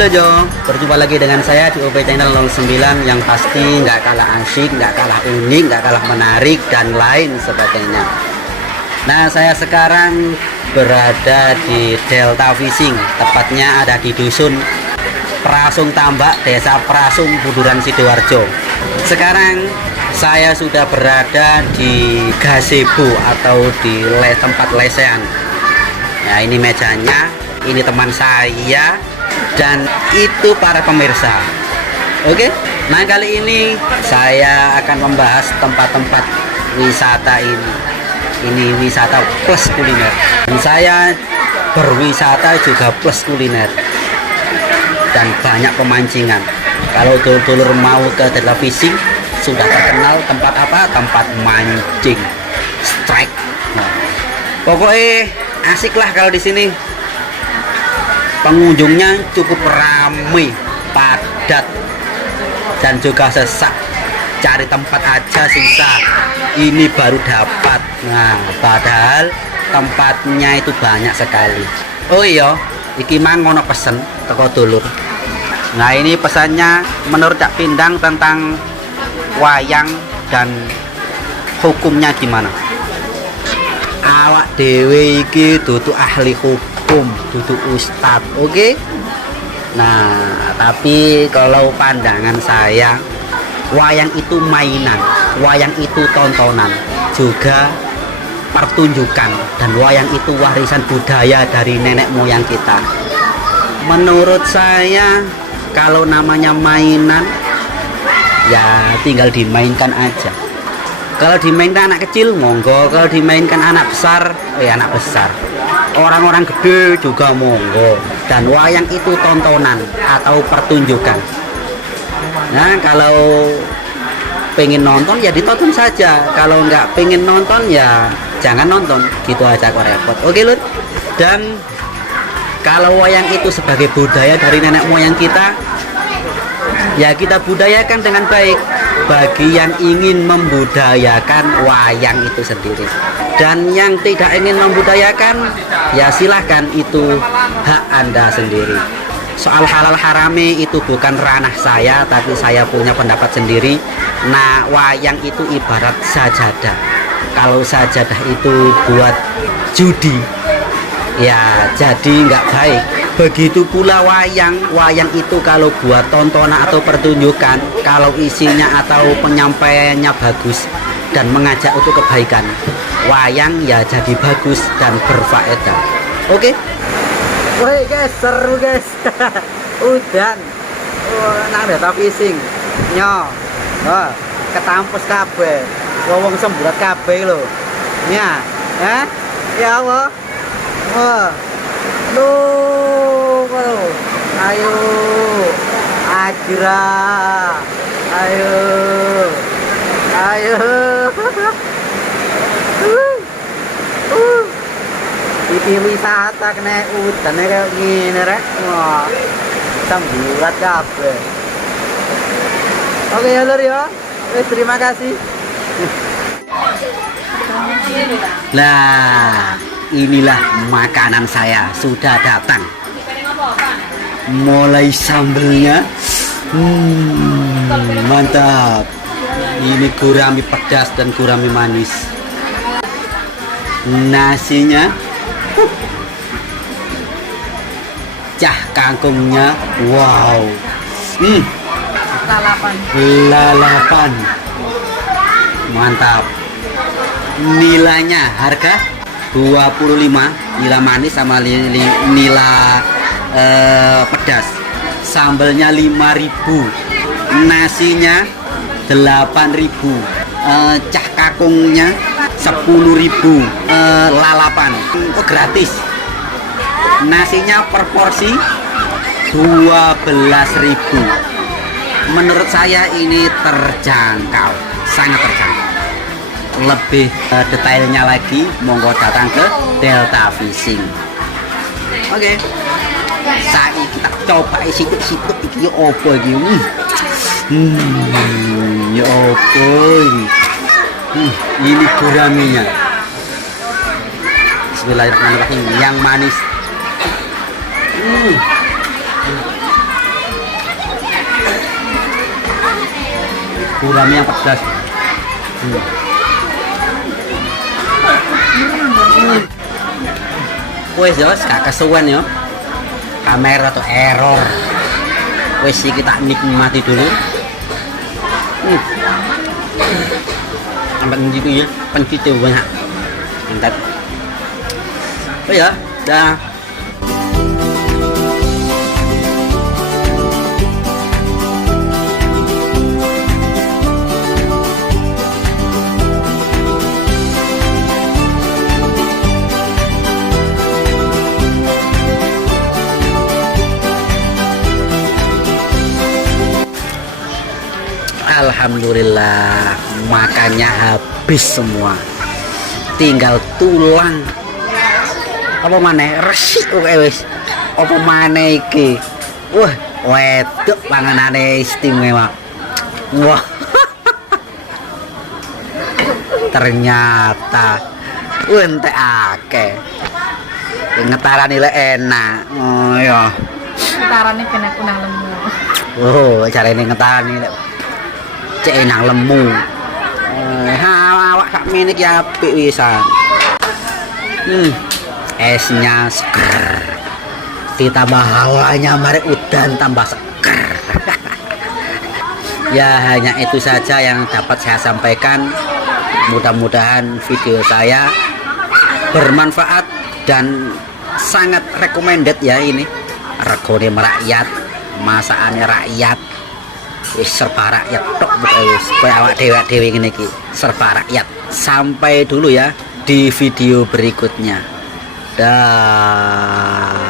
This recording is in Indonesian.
Halo Jo, berjumpa lagi dengan saya di OP Channel 09 yang pasti nggak kalah asik, nggak kalah unik, nggak kalah menarik dan lain sebagainya. Nah, saya sekarang berada di Delta Fishing, tepatnya ada di dusun Prasung Tambak, Desa Prasung, Buduran Sidoarjo. Sekarang saya sudah berada di gazebo atau di tempat lesehan. Nah, ini mejanya, ini teman saya, dan itu para pemirsa. Oke, nah kali ini saya akan membahas tempat-tempat wisata ini. Ini wisata plus kuliner. Dan saya berwisata juga plus kuliner. Dan banyak pemancingan. Kalau dulur-dulur mau ke Delta Fishing, sudah terkenal tempat apa? Tempat mancing, strike. Nah, pokoknya asik lah kalau di sini. Pengunjungnya cukup ramai, padat, dan juga sesak. Cari tempat aja susah. Ini baru dapat. Nah, padahal tempatnya itu banyak sekali. Oh iya, iki mang ngono pesen teko dulur. Nah, ini pesannya menurut Cak Pindang tentang wayang dan hukumnya gimana. Awak dewe iki dudu ahli hukum, dudu ustad, oke? Nah, tapi kalau pandangan saya, wayang itu mainan, wayang itu tontonan, juga pertunjukan, dan wayang itu warisan budaya dari nenek moyang kita. Menurut saya, kalau namanya mainan, ya tinggal dimainkan aja. Kalau dimainkan anak kecil, monggo. Kalau dimainkan anak besar, anak besar. Orang-orang gede juga monggo. Dan wayang itu tontonan atau pertunjukan. Nah, kalau pengen nonton ya ditonton saja. Kalau nggak pengen nonton ya jangan nonton. Gitu aja kok repot. Oke Lur. Dan kalau wayang itu sebagai budaya dari nenek moyang kita, ya kita budayakan dengan baik. Bagi yang ingin membudayakan wayang itu sendiri, dan yang tidak ingin membudayakan, ya silahkan, itu hak Anda sendiri. Soal halal harame itu bukan ranah saya, tapi saya punya pendapat sendiri. Nah, wayang itu ibarat sajadah. Kalau sajadah itu buat judi, ya jadi nggak baik. Begitu pula wayang itu kalau buat tontonan atau pertunjukan, kalau isinya atau penyampaiannya bagus dan mengajak untuk kebaikan, wayang ya jadi bagus dan berfaedah. Oke? Woi guys, seru guys. Udan. Nang Delta Fishing. Nyo. Ketampus kabeh. Wong semburat kabeh lho. Nya, ya Allah. Ayo Ajra, ayo iki wisata kena udan kayak gini rek. Wah, semburat kabeh. Oke ya Lur ya, terima kasih. Nah, inilah makanan saya sudah datang. Mulai sambelnya, mantap. Ini gurami pedas dan gurami manis. Nasinya, cah kangkungnya, wow. Lalapan, mantap. Nilainya harga 25, nila manis sama nila pedas. Sambelnya 5.000, nasinya 8.000, cah kakungnya 10.000, lalapan itu gratis. Nasinya per porsi 12.000. Menurut saya ini terjangkau, sangat terjangkau. Lebih detailnya lagi, monggo datang ke Delta Fishing. Oke. Saiki kita coba situ-situ iki opo iki. Ya opo ini. Ini guraminya. Bismillahirrahmanirrahim, yang manis. gurame yang pedas. Wes yo, gak kesuwen yo. Kamera tuh error. Wes iki tak nikmati dulu. Sampai gitu ya, pencit banyak. Mantap. Oh ya, dah. Alhamdulillah makannya habis semua, tinggal tulang apa mana resik wes apa mana iki. Wah wedok panganane istimewa. Wah ternyata entek akeh ngetarani le enak. Oh ya ngetarani kena kunang lemu. Oh carane ngetarani cek enak lemu. Awak sak menit ya apik wisan. Esnya seger. Ditambah hawanya mari udan tambah seger. Ya hanya itu saja yang dapat saya sampaikan. Mudah-mudahan video saya bermanfaat dan sangat recommended ya ini. Regone rakyat, masakannya rakyat. Wis serba rakyat tok wis koyo awak dhewe ngene iki serba rakyat. Sampai dulu ya di video berikutnya. Dah.